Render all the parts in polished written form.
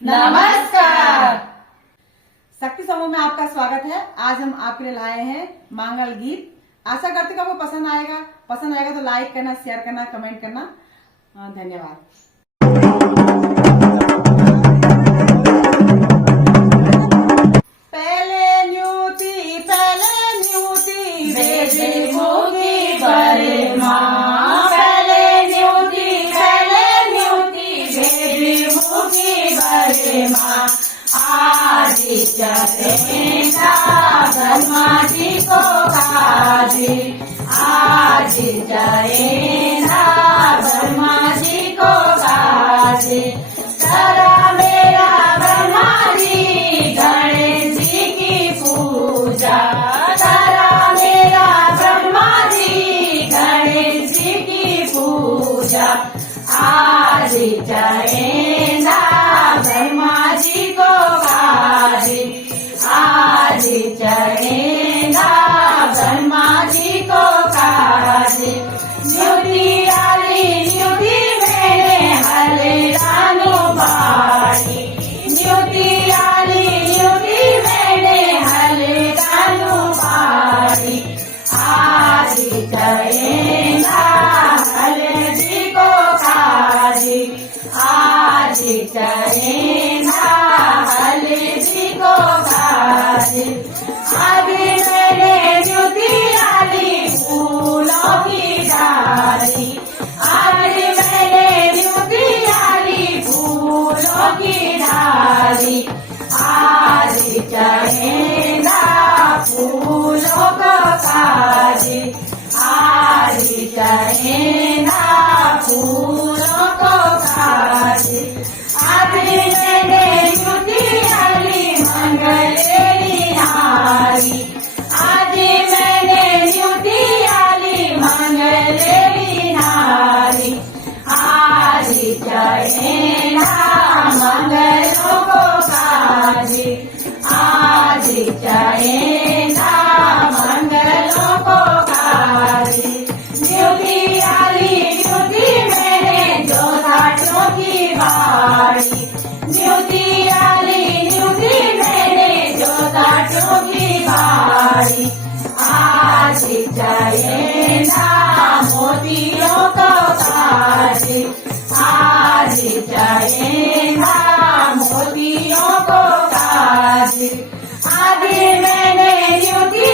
नमस्कार। शक्ति समूह में आपका स्वागत है। आज हम आपके लिए लाए हैं मंगल गीत। आशा करते हैं कि आपको पसंद आएगा तो लाइक करना, शेयर करना, कमेंट करना। धन्यवाद। पहले न्यूती बेबी मुगी बड़े माँ, पहले न्यूती बेबी मुगी बड़े माँ। आज चलेगा ब्रह्मा जी को काजी, आज जाएगा ब्रह्मा जी को काजी। करा मेरा ब्रह्मा जी गणेश जी की पूजा, करा मेरा ब्रह्मा जी गणेश जी की पूजा। आज जाएगा ब्रह्मा जी को काजी, आज जाएगा ब्रह्मा जी को काजी। न्यूती मेरे हले रानू बाड़ी, न्यूती मेरे हले रानू बाड़ी। आज जाएगा हले जी को काजी, आज जाएगा हले जी को काजी। आज मैंने न्यूती फूलों की डाली, आज मैंने न्यूती फूलों की डाली। आज चढ़ेगा फूलों को काजी, आज चढ़ेगा फूलों को काजी। आज मैंने न्यूती मंगलेरी नारी, आज मैंने न्यूती मंगलेरी नारी। आज चढ़ेगा मंगलों को काजी, आज चढ़ेगा मंगलों को काजी। न्यूती मैंने जो साठों की बाड़ी, न्यूती मैंने जो साठों की बाड़ी। आज चढ़ेगा मोतियों को काजी, आज चढ़ेगा मोतियों को काजी। आज मैंने न्यूती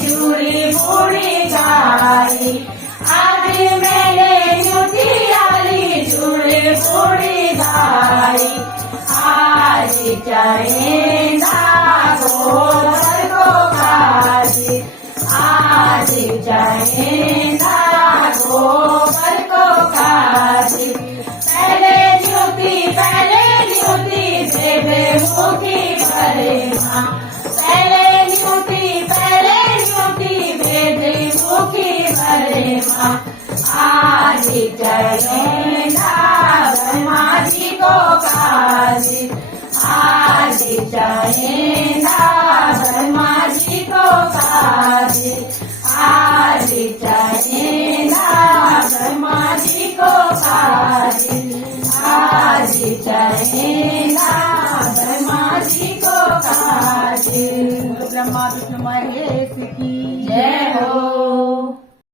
जूड़ी बूढ़ी गाई, आज मैंने न्यूती जूड़ी बूढ़ी गाई। आज चढ़ेगा गोबर को काजी, आज चढ़ेगा गोबर को काजी। पहले न्यूती बेबे मुखी बड़े माँ, पहले न्यूती बेबे मुखी बड़े माँ। आज चढ़ेगा ब्रह्मा जी को काजी, आज चढ़ेगा ब्रह्मा जी को काजी, आज चढ़ेगा ब्रह्मा जी को काजी, आज चढ़ेगा